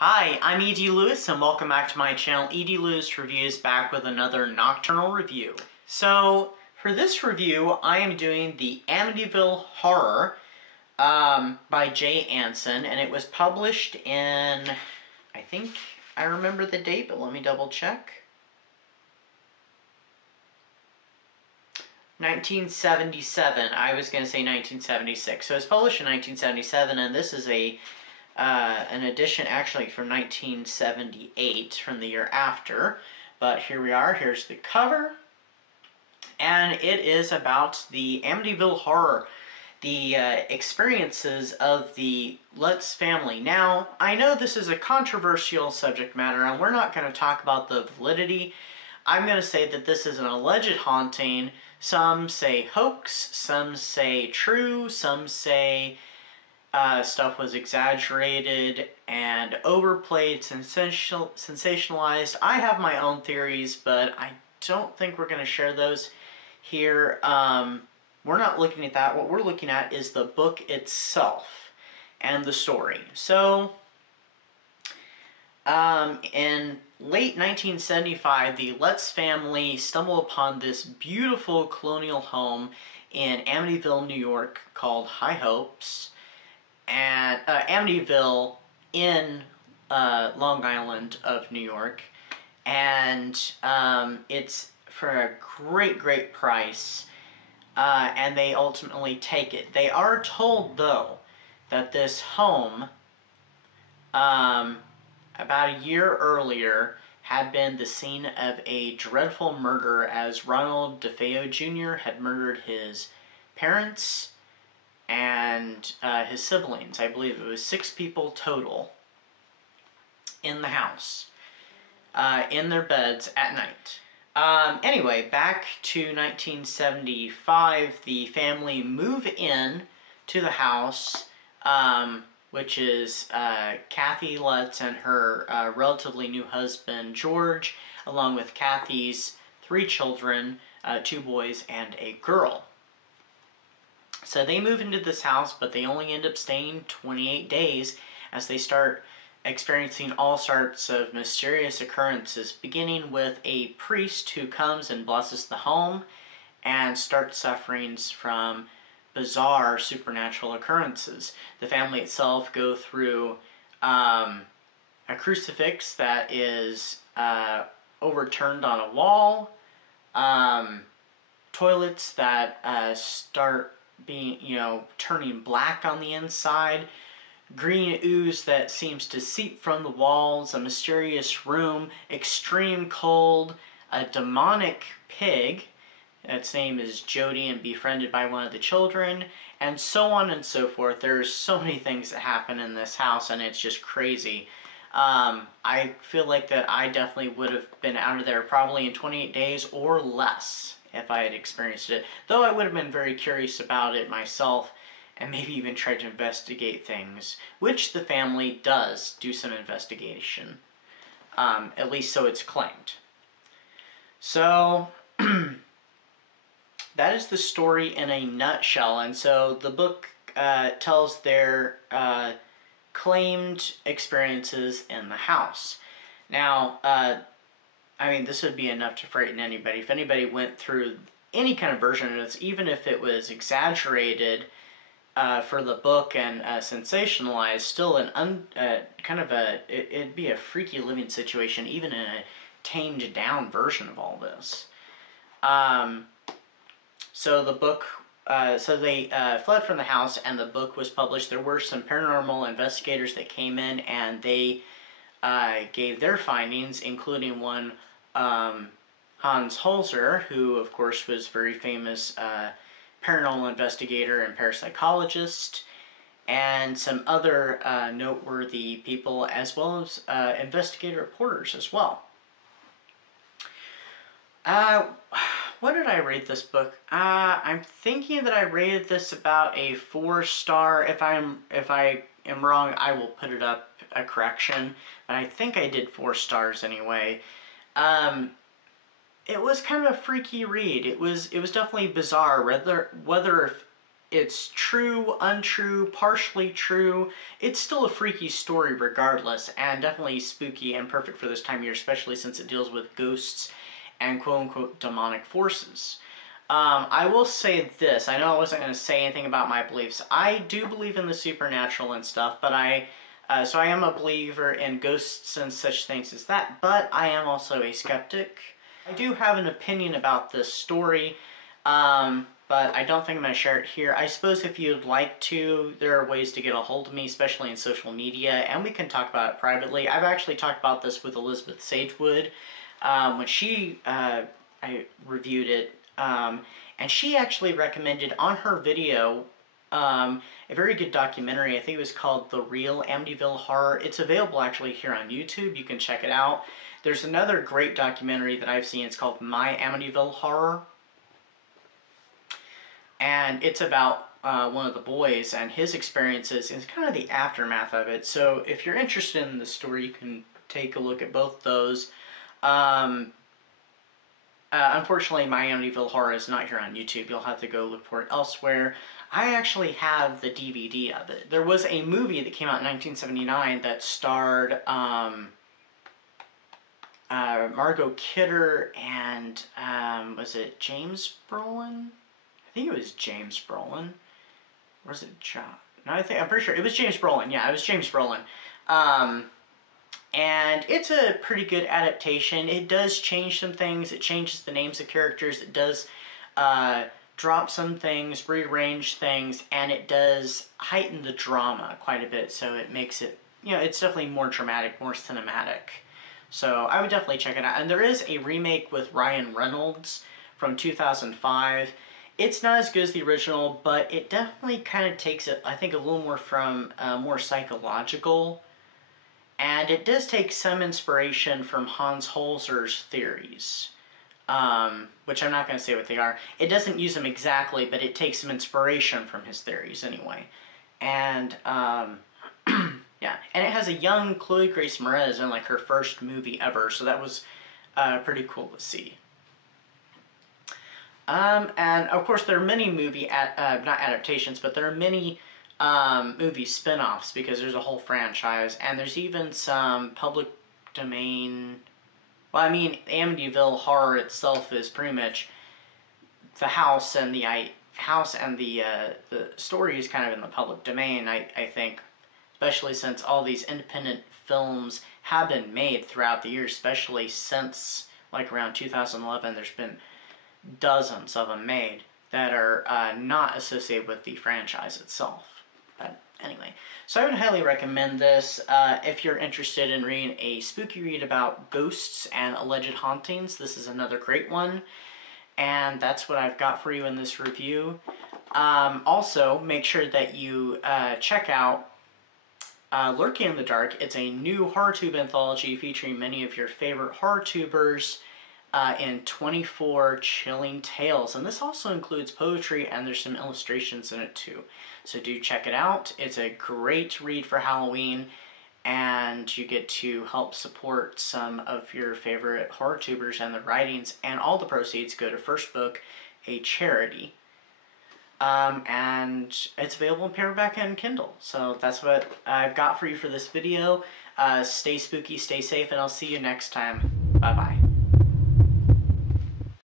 Hi, I'm E.D. Lewis and welcome back to my channel, E.D. Lewis Reviews, back with another nocturnal review. So, for this review, I am doing the Amityville Horror by Jay Anson, and it was published in, I think I remember the date, but let me double check. 1977. I was going to say 1976. So it was published in 1977, and this is an edition actually from 1978, from the year after. But here we are. Here's the cover. And it is about the Amityville Horror, the experiences of the Lutz family. Now, I know this is a controversial subject matter, and we're not going to talk about the validity. I'm going to say that this is an alleged haunting. Some say hoax, some say true, some say stuff was exaggerated and overplayed, sensationalized. I have my own theories, but I don't think we're going to share those here. We're not looking at that. What we're looking at is the book itself and the story. So, in late 1975, the Lutz family stumble upon this beautiful colonial home in Amityville, New York, called High Hopes, and Amityville in Long Island of New York, and it's for a great price, and they ultimately take it. They are told, though, that this home, about a year earlier, had been the scene of a dreadful murder, as Ronald DeFeo Jr. had murdered his parents and his siblings. I believe it was 6 people total in the house, in their beds at night. Anyway, back to 1975, the family move in to the house, which is Kathy Lutz and her relatively new husband, George, along with Kathy's 3 children, 2 boys and a girl. So they move into this house, but they only end up staying 28 days as they start experiencing all sorts of mysterious occurrences, beginning with a priest who comes and blesses the home and starts sufferings from bizarre supernatural occurrences. The family itself go through a crucifix that is overturned on a wall, toilets that start being, turning black on the inside, green ooze that seems to seep from the walls, a mysterious room, extreme cold, a demonic pig. Its name is Jody and befriended by one of the children, and so on and so forth. There's so many things that happen in this house, and it's just crazy. I feel like that I definitely would have been out of there probably in 28 days or less if I had experienced it, though I would have been very curious about it myself and maybe even tried to investigate things, which the family does do some investigation, at least so it's claimed. So that is the story in a nutshell, and so the book tells their claimed experiences in the house. Now, I mean, this would be enough to frighten anybody. If anybody went through any kind of version of this, even if it was exaggerated for the book and sensationalized, still it'd be a freaky living situation, even in a tamed down version of all this. So the book, so they fled from the house and the book was published. There were some paranormal investigators that came in and they gave their findings, including one, Hans Holzer, who of course was very famous paranormal investigator and parapsychologist, and some other noteworthy people, as well as investigator reporters as well. What did I rate this book? I'm thinking that I rated this about a 4-star. If I am wrong, I will put it up a correction, but I think I did 4 stars anyway. It was kind of a freaky read. It was definitely bizarre. Whether it's true, untrue, partially true, it's still a freaky story regardless, and definitely spooky and perfect for this time of year, especially since it deals with ghosts and quote-unquote demonic forces. I will say this. I know I wasn't going to say anything about my beliefs. I do believe in the supernatural and stuff, but so I am a believer in ghosts and such things as that, but I am also a skeptic. I do have an opinion about this story, but I don't think I'm going to share it here. I suppose if you'd like to, there are ways to get a hold of me, especially in social media, and we can talk about it privately. I've actually talked about this with Elizabeth Sagewood when I reviewed it, and she actually recommended on her video a very good documentary. I think it was called The Real Amityville Horror. It's available actually here on YouTube. You can check it out. There's another great documentary that I've seen. It's called My Amityville Horror. And it's about one of the boys and his experiences and kind of the aftermath of it. So if you're interested in the story, you can take a look at both those. Unfortunately, My Amityville Horror is not here on YouTube. You'll have to go look for it elsewhere. I actually have the DVD of it. There was a movie that came out in 1979 that starred Margot Kidder and was it James Brolin? I think it was James Brolin. Or was it John? No, I'm pretty sure it was James Brolin. Yeah, it was James Brolin. And it's a pretty good adaptation. It does change some things. It changes the names of characters. It does drop some things, rearrange things, and it does heighten the drama quite a bit. So it makes it, it's definitely more dramatic, more cinematic. So I would definitely check it out. And there is a remake with Ryan Reynolds from 2005. It's not as good as the original, but it definitely kind of takes it, I think, a little more from more psychological. And it does take some inspiration from Hans Holzer's theories, which I'm not going to say what they are. It doesn't use them exactly, but it takes some inspiration from his theories anyway. And, yeah, and it has a young Chloe Grace Moretz in, like, her first movie ever, so that was pretty cool to see. And, of course, there are many movie, not adaptations, but there are many movie spin-offs because there's a whole franchise, and there's even some public domain. Well, I mean, Amityville Horror itself is pretty much the house and the story is kind of in the public domain, I think, especially since all these independent films have been made throughout the years, especially since, like, around 2011, there's been dozens of them made that are not associated with the franchise itself. But anyway, so I would highly recommend this if you're interested in reading a spooky read about ghosts and alleged hauntings. This is another great one, and that's what I've got for you in this review. Also, make sure that you check out Lurking in the Dark. It's a new HorrorTube anthology featuring many of your favorite HorrorTubers in 24 chilling tales. And this also includes poetry, and there's some illustrations in it too. So do check it out. It's a great read for Halloween, and you get to help support some of your favorite HorrorTubers and the writings, and all the proceeds go to First Book, a charity. And it's available in paperback and Kindle. So that's what I've got for you for this video. Stay spooky, stay safe, and I'll see you next time. Bye-bye.